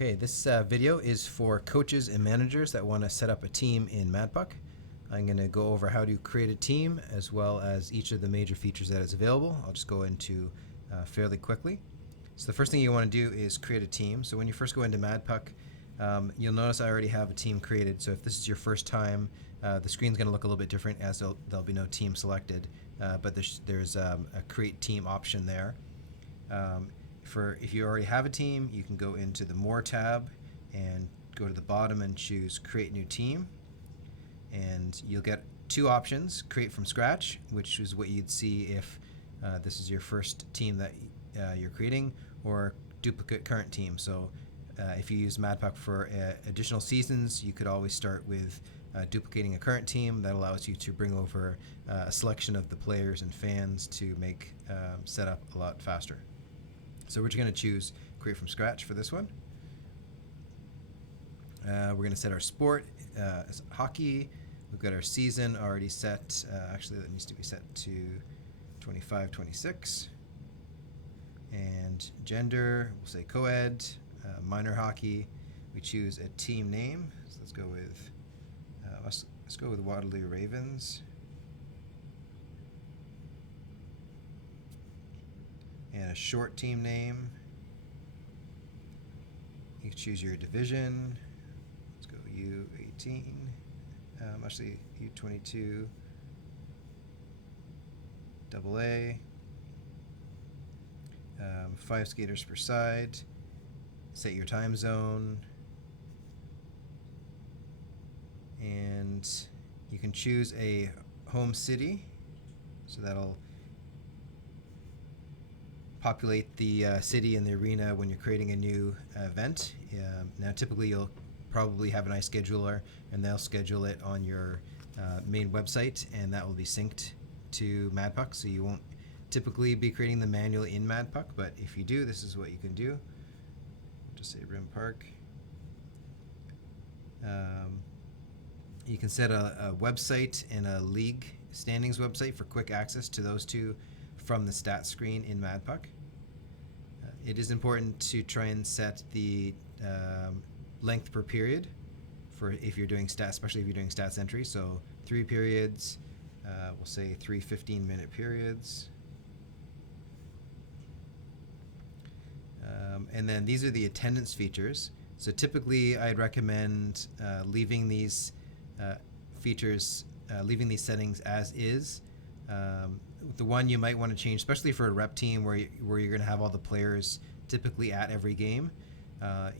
Okay, this video is for coaches and managers that want to set up a team in MadPuck. I'm going to go over how to create a team as well as each of the major features that is available. I'll just go into fairly quickly. So the first thing you want to do is create a team. So when you first go into MadPuck, you'll notice I already have a team created. So if this is your first time, the screen's going to look a little bit different as there'll be no team selected, but there's a create team option there. If you already have a team, you can go into the More tab and go to the bottom and choose Create New Team. And you'll get two options, Create from Scratch, which is what you'd see if this is your first team that you're creating, or Duplicate Current Team. So if you use MadPuck for additional seasons, you could always start with duplicating a current team. That allows you to bring over a selection of the players and fans to make setup a lot faster. So we're just going to choose Create from Scratch for this one. We're going to set our sport as hockey. We've got our season already set. Actually, that needs to be set to 25-26. And gender, we'll say co-ed, minor hockey. We choose a team name. So let's go with let's go with Waterloo Ravens. And a short team name. You can choose your division. Let's go U18. Actually, U22. AA. 5 skaters per side. Set your time zone. And you can choose a home city. So that'll populate the city and the arena when you're creating a new event. Now typically you'll probably have an ice scheduler, and they'll schedule it on your main website, and that will be synced to MadPuck, so you won't typically be creating them manually in MadPuck, but if you do, this is what you can do. Just say Rim Park. You can set a website and a league standings website for quick access to those two from the stats screen in MadPuck. It is important to try and set the length per period for if you're doing stats, especially if you're doing stats entry. So 3 periods, we'll say 3 15-minute periods. And then these are the attendance features. So typically I'd recommend leaving these features, leaving these settings as is. The one you might want to change, especially for a rep team where you're going to have all the players typically at every game.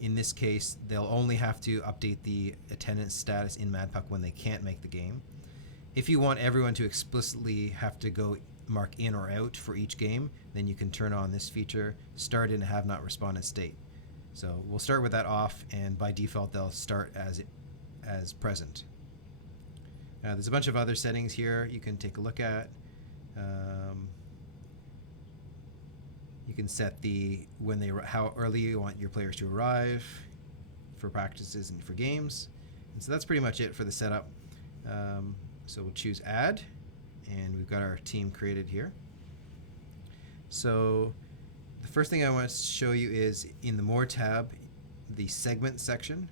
In this case, they'll only have to update the attendance status in MadPuck when they can't make the game. If you want everyone to explicitly have to go mark in or out for each game, then you can turn on this feature, start in a have not responded state. So we'll start with that off, and by default they'll start as present. There's a bunch of other settings here you can take a look at. You can set how early you want your players to arrive for practices and for games. And so that's pretty much it for the setup. So we'll choose Add, and we've got our team created here. So the first thing I want to show you is in the More tab, the segment section.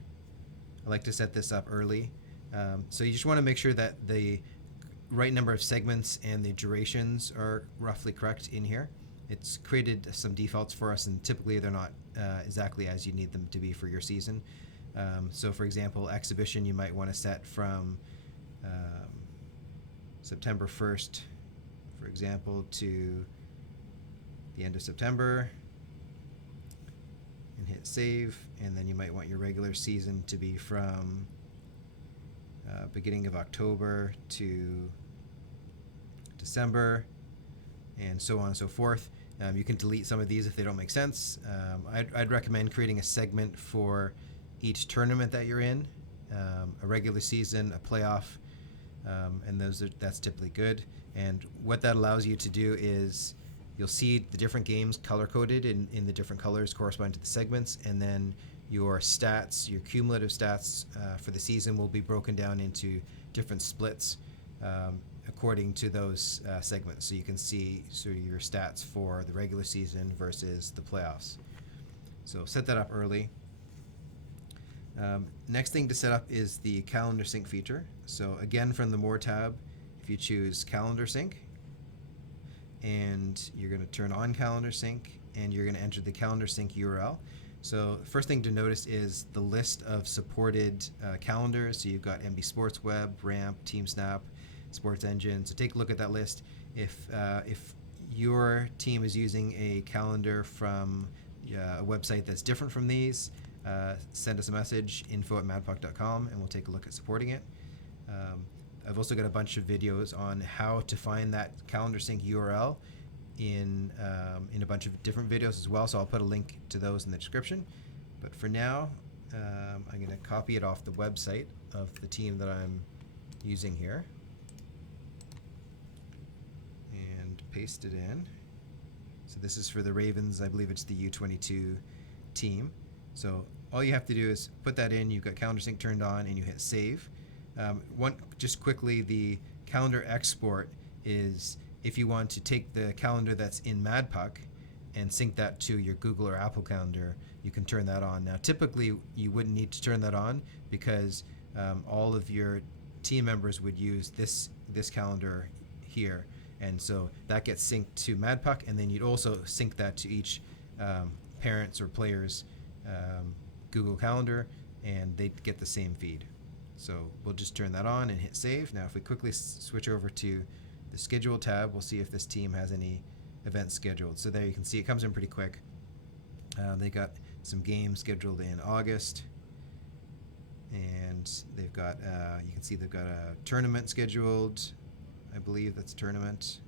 I like to set this up early. So you just want to make sure that the right number of segments and the durations are roughly correct in here. It's created some defaults for us, and typically they're not exactly as you need them to be for your season. So for example, exhibition you might want to set from September 1st, for example, to the end of September, and hit save. And then you might want your regular season to be from beginning of October to December, and so on and so forth. You can delete some of these if they don't make sense. I'd recommend creating a segment for each tournament that you're in, a regular season, a playoff, and that's typically good. And what that allows you to do is you'll see the different games color-coded in the different colors corresponding to the segments, and then your stats, your cumulative stats for the season will be broken down into different splits according to those segments. So you can see sort of your stats for the regular season versus the playoffs. So set that up early. Next thing to set up is the calendar sync feature. So again, from the More tab, if you choose calendar sync, and you're going to turn on calendar sync, and you're going to enter the calendar sync URL. So first thing to notice is the list of supported calendars. So you've got MB Sports Web, Ramp, TeamSnap, Sports Engine. So take a look at that list. If your team is using a calendar from a website that's different from these, send us a message, info@madpuck.com, and we'll take a look at supporting it. I've also got a bunch of videos on how to find that calendar sync URL in a bunch of different videos as well, so I'll put a link to those in the description. But for now, I'm going to copy it off the website of the team that I'm using here and paste it in. So this is for the Ravens. I believe it's the U22 team. So all you have to do is put that in. You've got calendar sync turned on, and you hit save. Just quickly, the calendar export is if you want to take the calendar that's in MadPuck and sync that to your Google or Apple calendar, you can turn that on. Now, typically, you wouldn't need to turn that on because all of your team members would use this calendar here, and so that gets synced to MadPuck, and then you'd also sync that to each parents or players' Google Calendar, and they'd get the same feed. So we'll just turn that on and hit save. Now if we quickly switch over to the schedule tab, we'll see if this team has any events scheduled. So there you can see it comes in pretty quick. They got some games scheduled in August, and they've got you can see they've got a tournament scheduled. I believe that's a tournament.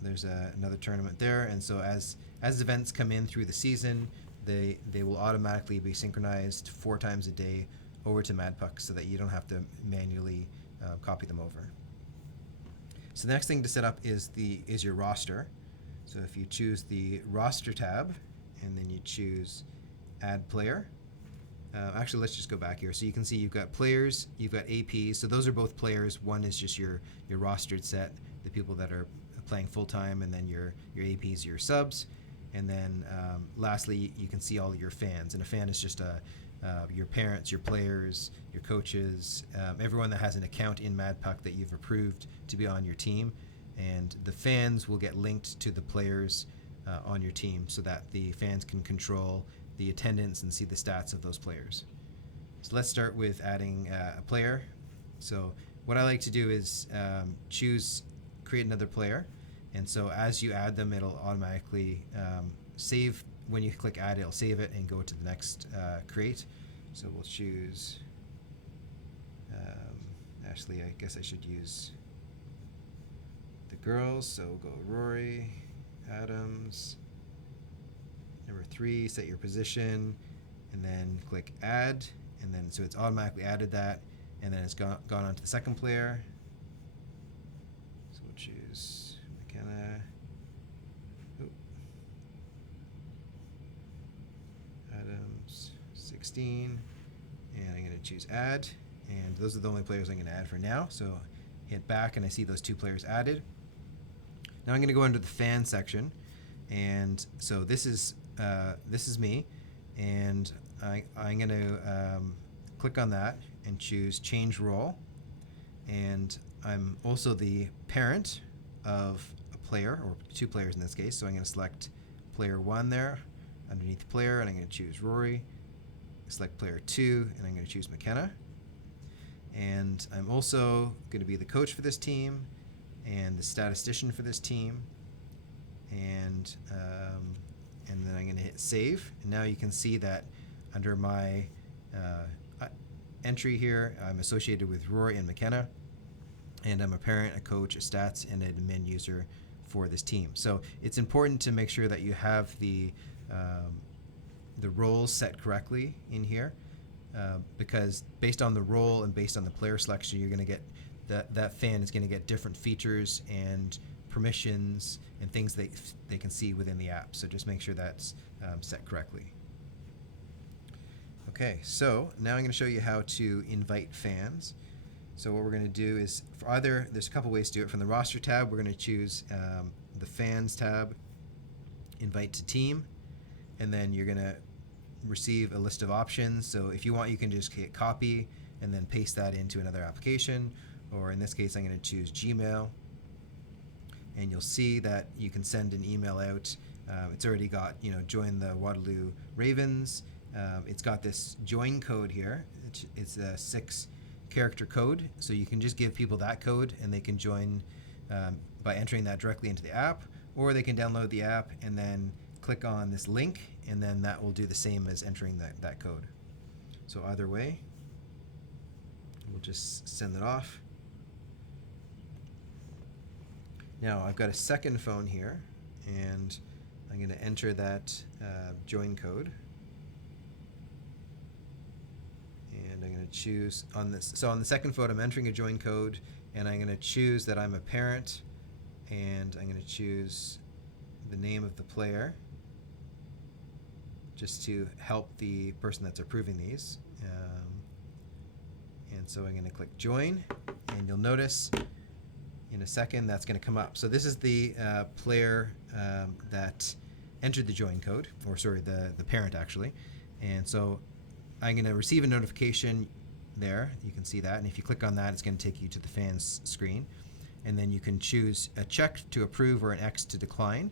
There's another tournament there, and so as events come in through the season, they will automatically be synchronized 4 times a day over to MadPuck so that you don't have to manually copy them over. So the next thing to set up is your roster. So if you choose the roster tab and then you choose add player, actually let's just go back here. So you can see you've got players, you've got APs. So those are both players. One is just your rostered set, the people that are playing full time, and then your APs, your subs. And then lastly, you can see all your fans. And a fan is just your parents, your players, your coaches, everyone that has an account in MadPuck that you've approved to be on your team. And the fans will get linked to the players on your team so that the fans can control the attendance and see the stats of those players. So let's start with adding a player. So what I like to do is create another player. And so as you add them, it'll automatically save. When you click add, it'll save it and go to the next create. So we'll choose, actually I guess I should use the girls. So we'll go Rory, Adams, number 3, set your position, and then click add. And then so it's automatically added that, and then it's gone on to the second player. So we'll choose McKenna. Adams 16, and I'm going to choose add, and those are the only players I'm going to add for now. So hit back and I see those 2 players added. Now I'm going to go under the fan section, and so this is me, and I'm going to click on that and choose change role, and I'm also the parent of a player, or 2 players in this case. So I'm going to select player 1 there underneath the player, and I'm going to choose Rory, select player 2, and I'm going to choose McKenna. And I'm also going to be the coach for this team and the statistician for this team, and then I'm going to hit save. And now you can see that under my entry here, I'm associated with Rory and McKenna, and I'm a parent, a coach, a stats, and an admin user for this team. So it's important to make sure that you have the roles set correctly in here, because based on the role and based on the player selection, you're going to get that fan is going to get different features and permissions and things they can see within the app. So just make sure that's set correctly. Okay, so now I'm going to show you how to invite fans. So what we're going to do is, there's a couple ways to do it. From the roster tab, we're going to choose the fans tab, invite to team, and then you're going to receive a list of options. So if you want, you can just hit copy and then paste that into another application, or in this case I'm going to choose Gmail, and you'll see that you can send an email out. It's already got, join the Waterloo Ravens. It's got this join code here. It's a 6-character code, so you can just give people that code and they can join by entering that directly into the app, or they can download the app and then click on this link, and then that will do the same as entering that code. So either way, we'll just send it off. Now I've got a second phone here, and I'm going to enter that join code. And I'm going to choose on this. So on the second phone, I'm entering a join code, and I'm going to choose that I'm a parent, and I'm going to choose the name of the player, just to help the person that's approving these. And so I'm going to click join, and you'll notice in a second that's going to come up. So this is the player that entered the join code, or sorry, the parent actually. And so I'm going to receive a notification there. You can see that, and if you click on that, it's going to take you to the fans screen, and then you can choose a check to approve or an X to decline.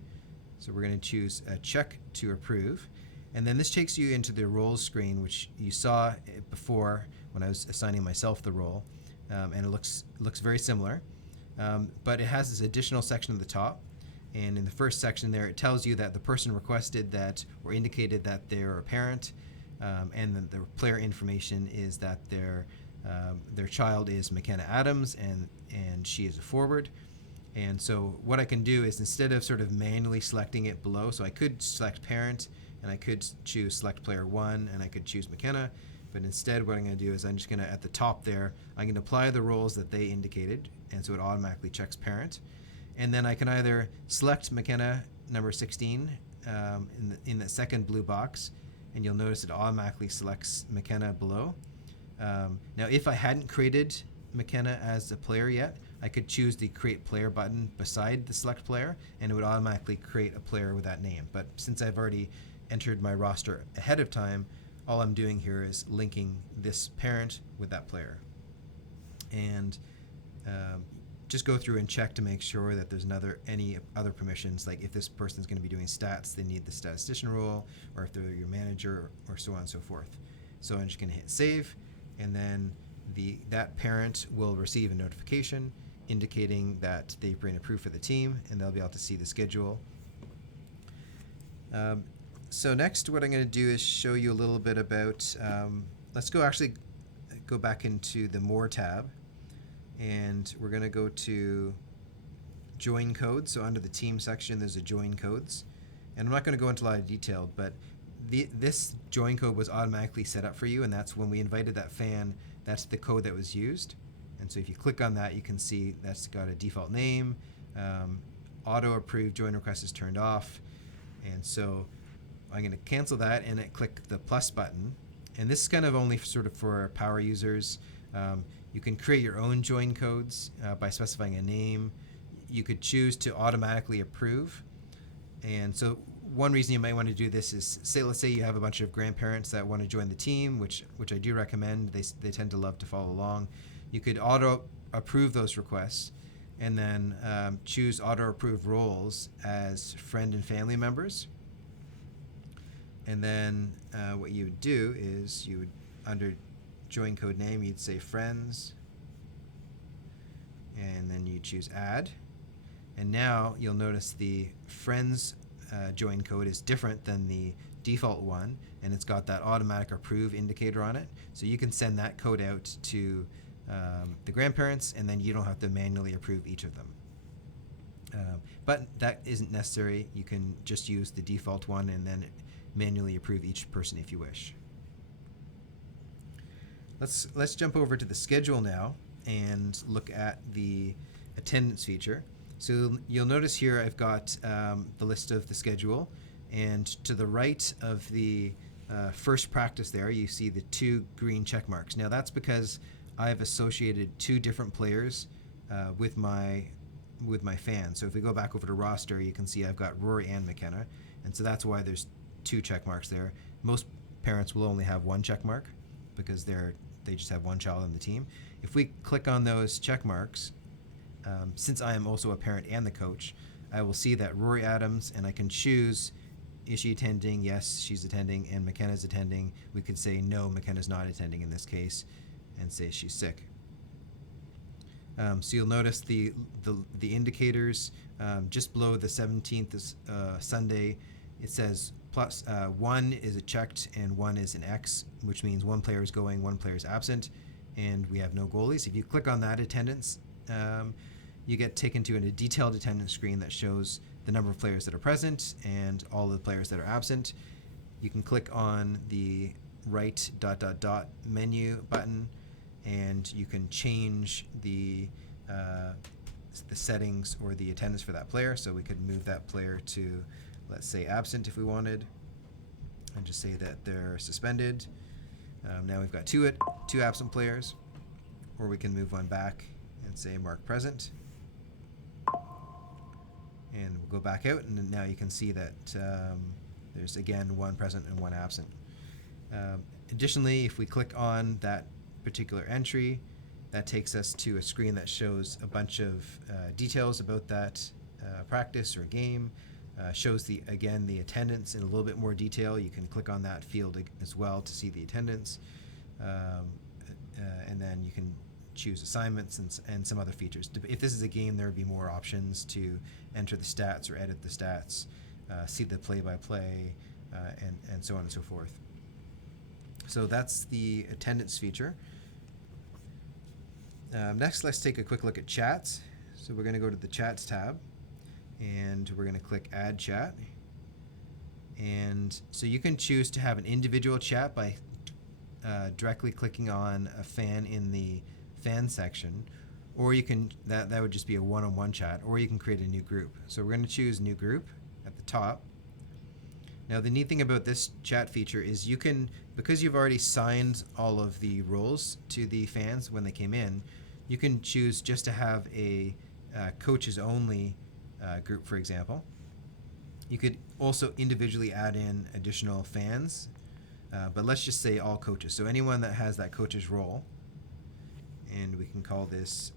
So we're going to choose a check to approve, and then this takes you into the roles screen, which you saw before when I was assigning myself the role, and it looks very similar, but it has this additional section at the top. And in the first section there, it tells you that the person requested that or indicated that they're a parent, and the player information is that their child is McKenna Adams, and she is a forward. And so what I can do is, instead of sort of manually selecting it below, so I could select parent, and I could choose select player 1, and I could choose McKenna, but instead what I'm going to do is I'm just going to, at the top there, I'm going to apply the roles that they indicated, and so it automatically checks parent. And then I can either select McKenna number 16 in the second blue box, and you'll notice it automatically selects McKenna below. Now if I hadn't created McKenna as a player yet, I could choose the create player button beside the select player, and it would automatically create a player with that name. But since I've already entered my roster ahead of time, all I'm doing here is linking this parent with that player. And just go through and check to make sure that there's any other permissions, like if this person's going to be doing stats, they need the statistician role, or if they're your manager, or so on and so forth. So I'm just going to hit save, and then that parent will receive a notification indicating that they've been approved for the team, and they'll be able to see the schedule. So next, what I'm going to do is show you a little bit about, let's go back into the More tab, and we're going to go to join codes. So under the team section, there's a join codes, and I'm not going to go into a lot of detail, but this join code was automatically set up for you, and that's when we invited that fan, that's the code that was used. And so if you click on that, you can see that's got a default name, auto approved join request is turned off, and so I'm going to cancel that and click the plus button. And this is kind of only sort of for power users. You can create your own join codes by specifying a name. You could choose to automatically approve. And so one reason you might want to do this is, let's say you have a bunch of grandparents that want to join the team, which I do recommend. They tend to love to follow along. You could auto approve those requests, and then choose auto approve roles as friend and family members. And then what you would do is you would, under join code name, you'd say friends, and then you choose add. And now you'll notice the friends join code is different than the default one, and it's got that automatic approve indicator on it. So you can send that code out to the grandparents, and then you don't have to manually approve each of them. But that isn't necessary. You can just use the default one and then manually approve each person if you wish. Let's jump over to the schedule now and look at the attendance feature. So you'll notice here I've got the list of the schedule, and to the right of the first practice there, you see the 2 green check marks. Now that's because I've associated 2 different players with my fan. So if we go back over to roster, you can see I've got Rory and McKenna, and so that's why there's 2 check marks there. Most parents will only have one check mark because they just have one child on the team. If we click on those check marks, since I am also a parent and the coach, I will see that Rory Adams, and I can choose, is she attending? Yes, she's attending. And McKenna's attending. We could say no, McKenna's not attending in this case, and say she's sick. So you'll notice the indicators just below the 17th Sunday. It says plus 1 is a checked and 1 is an X, which means one player is going, one player is absent, and we have no goalies. If you click on that attendance, you get taken to a detailed attendance screen that shows the number of players that are present and all the players that are absent. You can click on the right ... menu button, and you can change the settings or the attendance for that player. So we could move that player to, let's say, absent if we wanted, and just say that they're suspended. Now we've got two absent players, or we can move one back and say mark present. And we'll go back out, and now you can see that there's again one present and one absent. Additionally, if we click on that particular entry, that takes us to a screen that shows a bunch of details about that practice or game. Shows the attendance in a little bit more detail. You can click on that field as well to see the attendance, and then you can choose assignments and some other features. If this is a game, there would be more options to enter the stats or edit the stats, see the play-by-play, and so on and so forth. So that's the attendance feature. Next, let's take a quick look at chats. So we're going to go to the Chats tab, and we're going to click Add Chat. And so you can choose to have an individual chat by directly clicking on a fan in the fan section, or you can that would just be a one-on-one chat, or you can create a new group. So we're going to choose new group at the top. Now the neat thing about this chat feature is you can, because you've already signed all of the roles to the fans when they came in, you can choose just to have a coaches only group, for example. You could also individually add in additional fans, but let's just say all coaches. So anyone that has that coach's role, and we can call this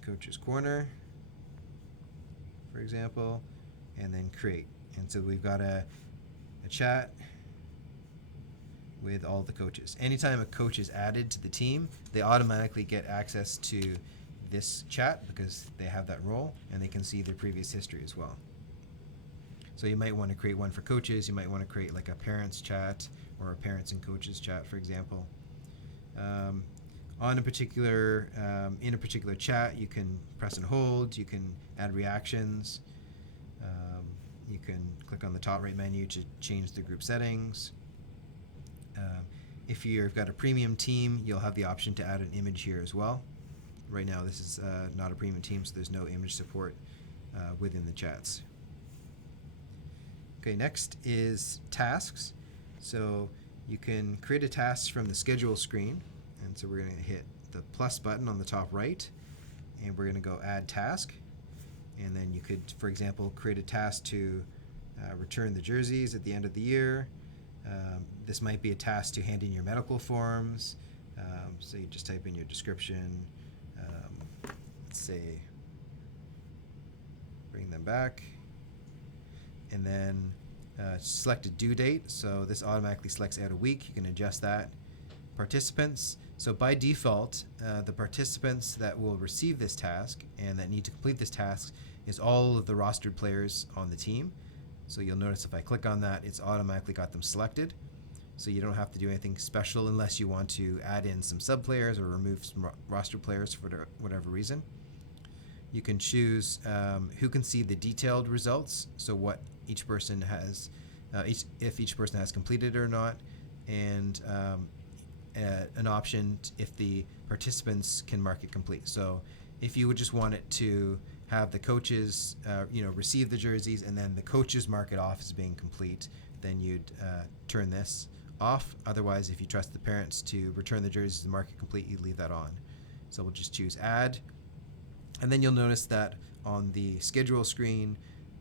Coach's Corner, for example, and then create. And so we've got a chat with all the coaches. Anytime a coach is added to the team, they automatically get access to this chat because they have that role, and they can see their previous history as well. So you might want to create one for coaches. You might want to create like a parents chat or a parents and coaches chat, for example. In a particular chat, you can press and hold. You can add reactions. You can click on the top right menu to change the group settings. If you've got a premium team, you'll have the option to add an image here as well. Right now, this is not a premium team, so there's no image support within the chats. Okay, next is tasks. So you can create a task from the schedule screen. And so we're going to hit the plus button on the top right, and we're going to go add task. And then you could, for example, create a task to return the jerseys at the end of the year. This might be a task to hand in your medical forms. So you just type in your description. Let's say, bring them back. And then select a due date. So this automatically selects out a week. You can adjust that. Participants. So by default, the participants that will receive this task and that need to complete this task is all of the rostered players on the team. So you'll notice if I click on that, it's automatically got them selected. So you don't have to do anything special unless you want to add in some sub players or remove some roster players for whatever reason. You can choose who can see the detailed results, so what each person has, if each person has completed or not, and an option if the participants can mark it complete. So if you would just want it to have the coaches receive the jerseys and then the coaches mark it off as being complete, then you'd turn this off. Otherwise, if you trust the parents to return the jerseys and mark it complete, you leave that on. So we'll just choose add, and then you'll notice that on the schedule screen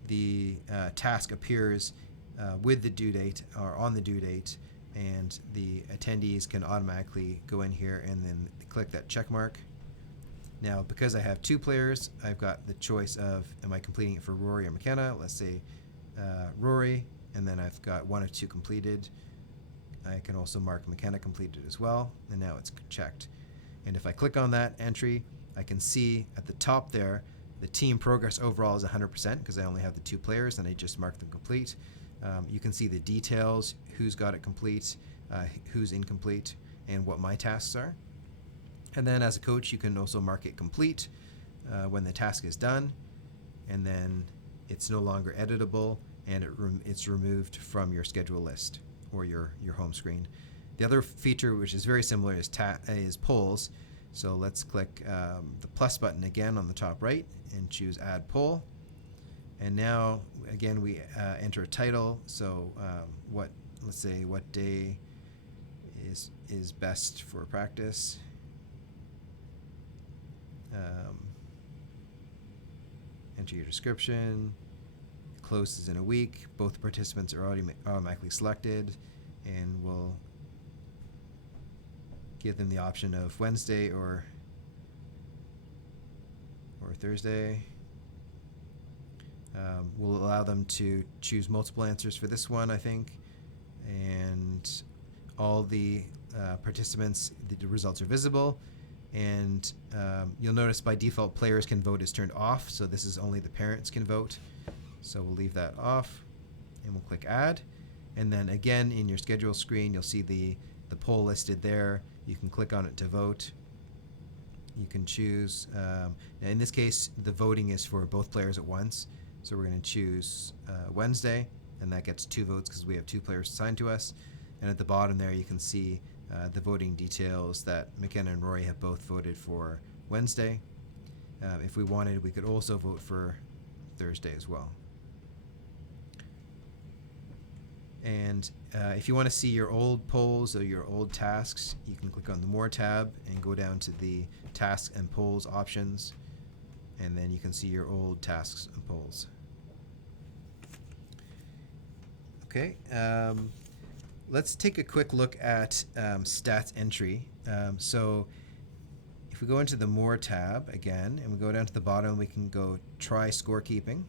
the task appears with the due date or on the due date, and the attendees can automatically go in here and then click that check mark. Now, because I have 2 players, I've got the choice of, am I completing it for Rory or McKenna? Let's say Rory, and then I've got 1 of 2 completed. I can also mark McKenna completed as well, and now it's checked. And if I click on that entry, I can see at the top there, the team progress overall is 100% because I only have the 2 players and I just marked them complete. You can see the details, who's got it complete, who's incomplete, and what my tasks are. And then as a coach, you can also mark it complete when the task is done, and then it's no longer editable, and it's removed from your schedule list or your home screen. The other feature, which is very similar, is polls. So let's click the plus button again on the top right and choose Add Poll. And now, again, we enter a title. So let's say what day is best for practice. Enter your description. Closes in a week. Both participants are already automatically selected, and we'll give them the option of Wednesday or Thursday. We'll allow them to choose multiple answers for this one, I think, and all the participants, the results are visible. And you'll notice by default players can vote is turned off, so this is only the parents can vote. So we'll leave that off, and we'll click Add. And then again, in your schedule screen, you'll see the poll listed there. You can click on it to vote. You can choose, in this case, the voting is for both players at once. So we're going to choose Wednesday, and that gets 2 votes because we have 2 players assigned to us. And at the bottom there, you can see the voting details that McKenna and Rory have both voted for Wednesday. If we wanted, we could also vote for Thursday as well. And if you want to see your old polls or your old tasks, you can click on the More tab and go down to the Tasks and Polls options, and then you can see your old tasks and polls. Okay, let's take a quick look at stats entry. So if we go into the More tab again, and we go down to the bottom, we can go Try Scorekeeping.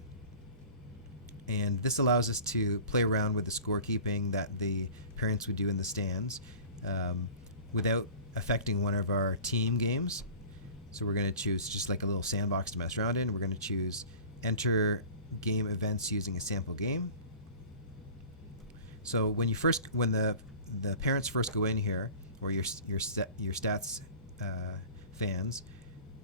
And this allows us to play around with the scorekeeping that the parents would do in the stands without affecting one of our team games. So we're going to choose just like a little sandbox to mess around in. We're going to choose Enter Game Events using a sample game. So when the parents first go in here, or your stats fans,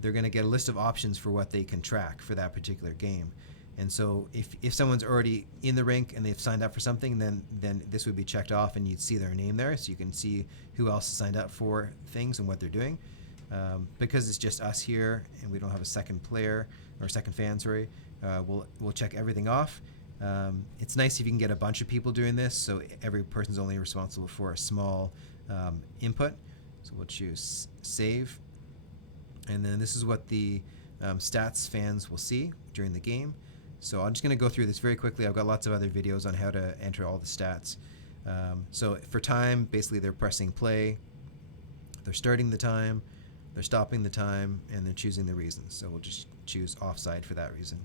they're going to get a list of options for what they can track for that particular game. And so if someone's already in the rink and they've signed up for something, then this would be checked off and you'd see their name there, so you can see who else has signed up for things and what they're doing. Because it's just us here and we don't have a second player or second fan, we'll check everything off. It's nice if you can get a bunch of people doing this, so every person's only responsible for a small input. So we'll choose Save. And then this is what the stats fans will see during the game. So I'm just going to go through this very quickly. I've got lots of other videos on how to enter all the stats. So for time, basically they're pressing play, they're starting the time, they're stopping the time, and they're choosing the reasons. So we'll just choose offside for that reason.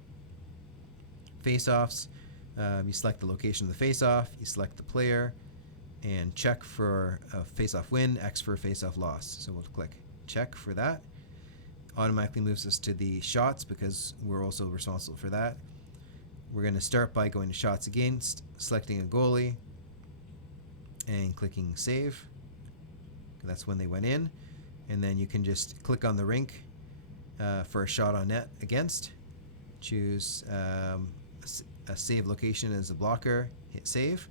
Face-offs, you select the location of the face-off, you select the player, and check for a face-off win, X for a face-off loss. So we'll click check for that. Automatically moves us to the shots because we're also responsible for that. We're going to start by going to shots against, selecting a goalie, and clicking save. That's when they went in. And then you can just click on the rink for a shot on net against. Choose a save location as a blocker, hit save.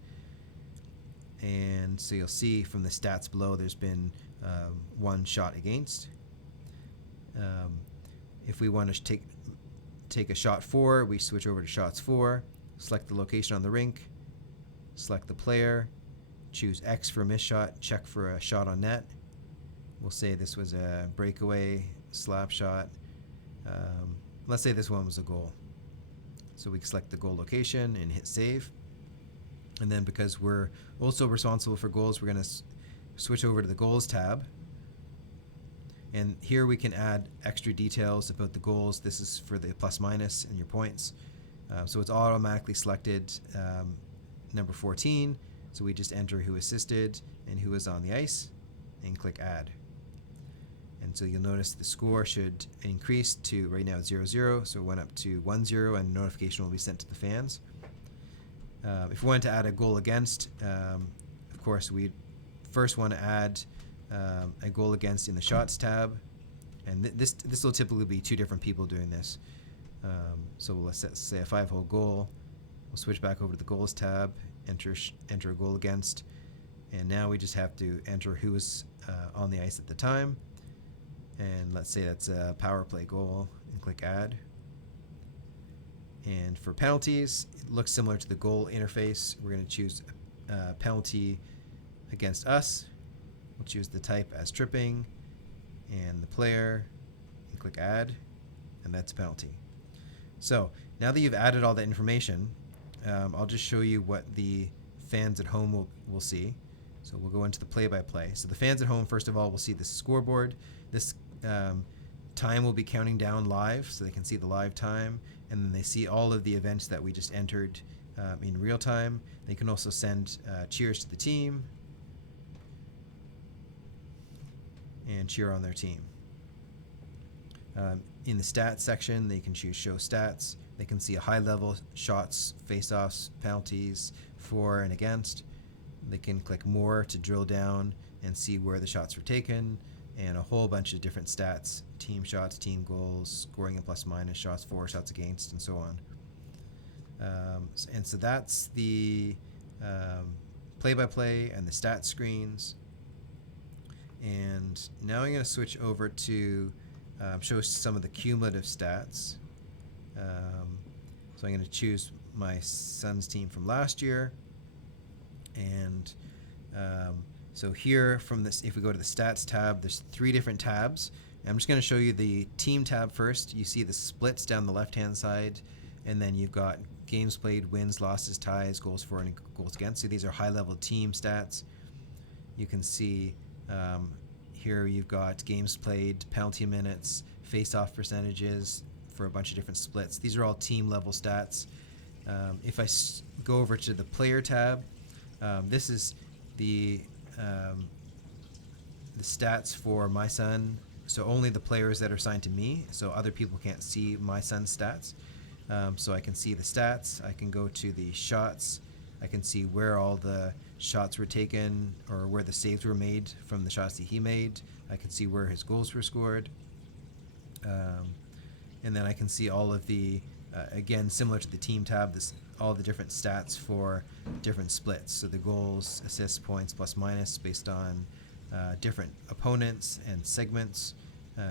And so you'll see from the stats below there's been 1 shot against. If we want to take a shot for, we switch over to shots for, select the location on the rink, select the player, choose X for a missed shot, check for a shot on net. We'll say this was a breakaway slap shot. Let's say this one was a goal. So we select the goal location and hit save. And then because we're also responsible for goals, we're going to switch over to the goals tab. And here we can add extra details about the goals. This is for the plus minus and your points. So it's automatically selected number 14. So we just enter who assisted and who was on the ice and click add. And so you'll notice the score should increase to, right now it's 0-0, so it went up to 1-0, and a notification will be sent to the fans. If we wanted to add a goal against, of course we'd first want to add a goal against in the shots tab, and this will typically be two different people doing this. So let's say a 5-hole goal. We'll switch back over to the goals tab, enter a goal against, and now we just have to enter who was on the ice at the time. And let's say that's a power play goal, and click add. And for penalties, it looks similar to the goal interface. We're going to choose a penalty against us. We'll choose the type as tripping and the player, and click add, and that's a penalty. So now that you've added all that information, I'll just show you what the fans at home will see. So we'll go into the play-by-play. So the fans at home, first of all, will see the scoreboard. This time will be counting down live, so they can see the live time, and then they see all of the events that we just entered in real time. They can also send cheers to the team and cheer on their team. In the stats section, they can choose show stats. They can see a high-level shots, face-offs, penalties, for and against. They can click more to drill down and see where the shots were taken, and a whole bunch of different stats: team shots, team goals, scoring and plus minus, shots for, shots against, and so on. And so that's the play-by-play and the stat screens. And now I'm going to switch over to show some of the cumulative stats. So I'm going to choose my son's team from last year, and so here from this, if we go to the stats tab, there's 3 different tabs. I'm just going to show you the team tab first. You see the splits down the left-hand side, and then you've got games played, wins, losses, ties, goals for, and goals against. So these are high-level team stats. You can see here you've got games played, penalty minutes, face-off percentages for a bunch of different splits. These are all team-level stats. If I go over to the player tab, this is the stats for my son. So only the players that are assigned to me, so other people can't see my son's stats. So I can see the stats. I can go to the shots. I can see where all the shots were taken, or where the saves were made from the shots that he made. I can see where his goals were scored. And then I can see all of the, again, similar to the team tab, all the different stats for different splits. So the goals, assists, points, plus minus based on different opponents and segments,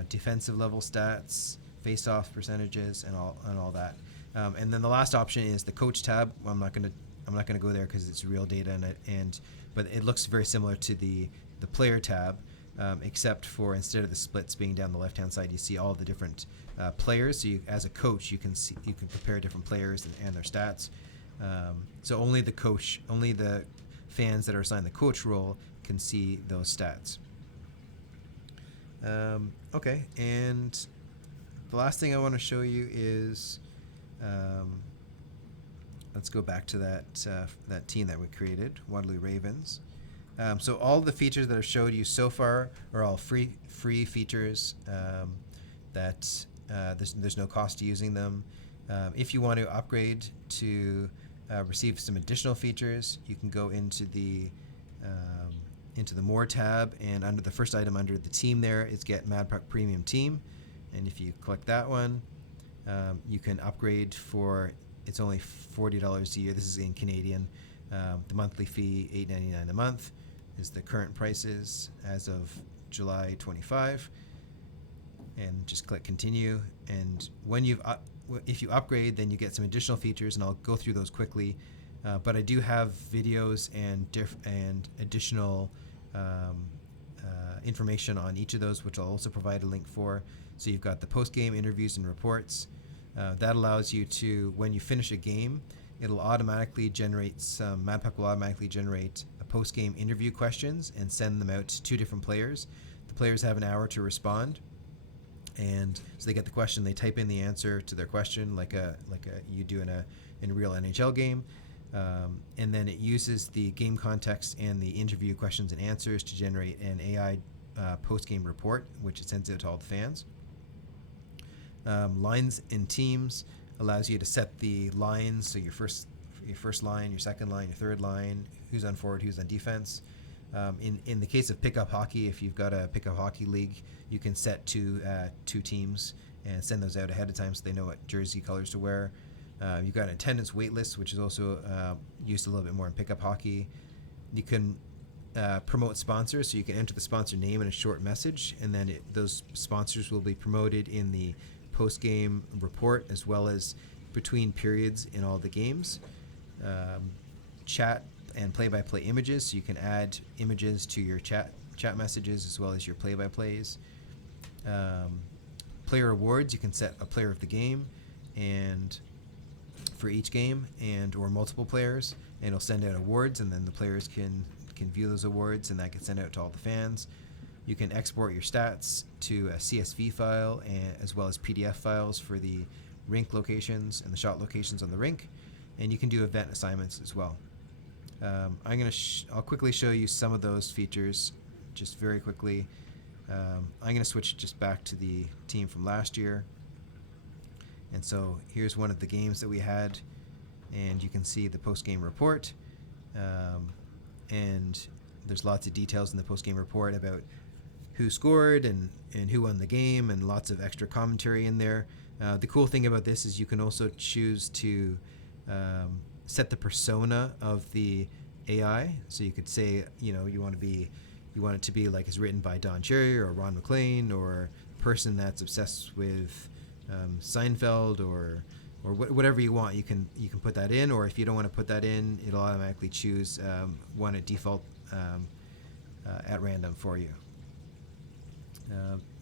defensive level stats, face-off percentages, and all that. And then the last option is the coach tab. I'm not going to go there because it's real data, but it looks very similar to the player tab, except for instead of the splits being down the left-hand side, you see all the different players. So as a coach, you can compare different players and their stats. So only the fans that are assigned the coach role can see those stats. Okay, and the last thing I want to show you is, let's go back to that team that we created, Waterloo Ravens. So all the features that I've showed you so far are all free features that there's no cost to using them. If you want to upgrade to receive some additional features, you can go into the More tab, and under the first item under the team there is Get MadPuck Premium Team, and if you click that one, you can upgrade for, it's only $40 a year. This is in Canadian. The monthly fee $8.99 a month is the current prices as of July 25, and just click continue. And when if you upgrade, then you get some additional features, and I'll go through those quickly. But I do have videos and additional information on each of those, which I'll also provide a link for. So you've got the post-game interviews and reports. That allows you to, when you finish a game, it'll automatically generate MadPuck will automatically generate a post-game interview questions and send them out to 2 different players. The players have an hour to respond, and so they get the question, they type in the answer to their question like you do in a real NHL game, and then it uses the game context and the interview questions and answers to generate an AI post-game report, which it sends out to all the fans. Lines in teams allows you to set the lines, so your first line, your second line, your third line, who's on forward, who's on defense. In the case of pickup hockey, if you've got a pickup hockey league, you can set two teams and send those out ahead of time so they know what jersey colors to wear. You've got an attendance wait list, which is also used a little bit more in pickup hockey. You can promote sponsors, so you can enter the sponsor name in a short message, and then those sponsors will be promoted in the post-game report as well as between periods in all the games. Chat and play-by-play images, so you can add images to your chat messages as well as your play-by-plays. Player awards, you can set a player of the game and for each game and or multiple players, and it'll send out awards, and then the players can view those awards, and that gets sent out to all the fans. You can export your stats to a CSV file as well as PDF files for the rink locations and the shot locations on the rink, and you can do event assignments as well. I'll quickly show you some of those features, just very quickly. I'm going to switch just back to the team from last year, and so here's one of the games that we had, and you can see the post-game report, and there's lots of details in the post-game report about who scored and who won the game, and lots of extra commentary in there. The cool thing about this is you can also choose to set the persona of the AI. So you could say, you want it to be like it's written by Don Cherry or Ron McLean, or a person that's obsessed with Seinfeld, or whatever you want. You can put that in, or if you don't want to put that in, it'll automatically choose one at default at random for you.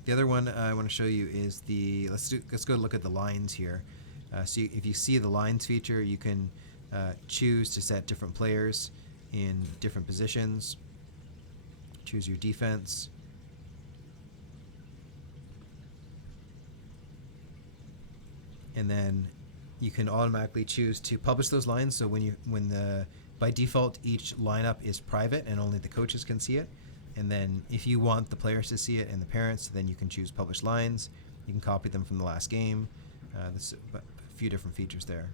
The other one I want to show you is let's go look at the lines here. So if you see the lines feature, you can choose to set different players in different positions. Choose your defense. And then you can automatically choose to publish those lines. So by default, each lineup is private and only the coaches can see it. And then if you want the players to see it and the parents, then you can choose publish lines. You can copy them from the last game. There's a few different features there.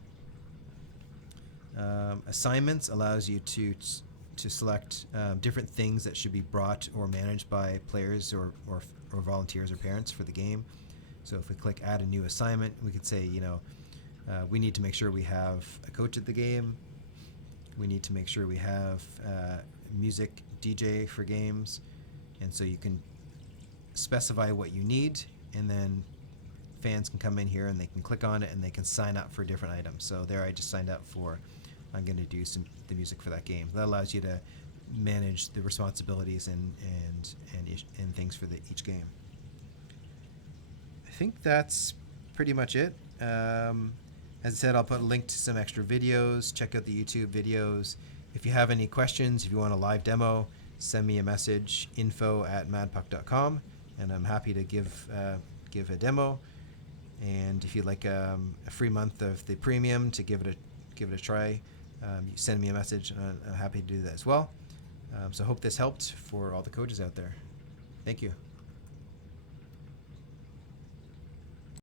Assignments allows you to select different things that should be brought or managed by players or volunteers or parents for the game. So if we click add a new assignment, we could say, we need to make sure we have a coach at the game. We need to make sure we have music DJ for games. And so you can specify what you need, and then fans can come in here and they can click on it and they can sign up for different items. So there I just signed up for, I'm going to do the music for that game. That allows you to manage the responsibilities and things for each game. I think that's pretty much it. As I said, I'll put a link to some extra videos. Check out the YouTube videos. If you have any questions, if you want a live demo, send me a message, info@madpuck.com, and I'm happy to give a demo. And if you'd like a free month of the premium to give it a try, you send me a message, and I'm happy to do that as well. So I hope this helped for all the coaches out there. Thank you.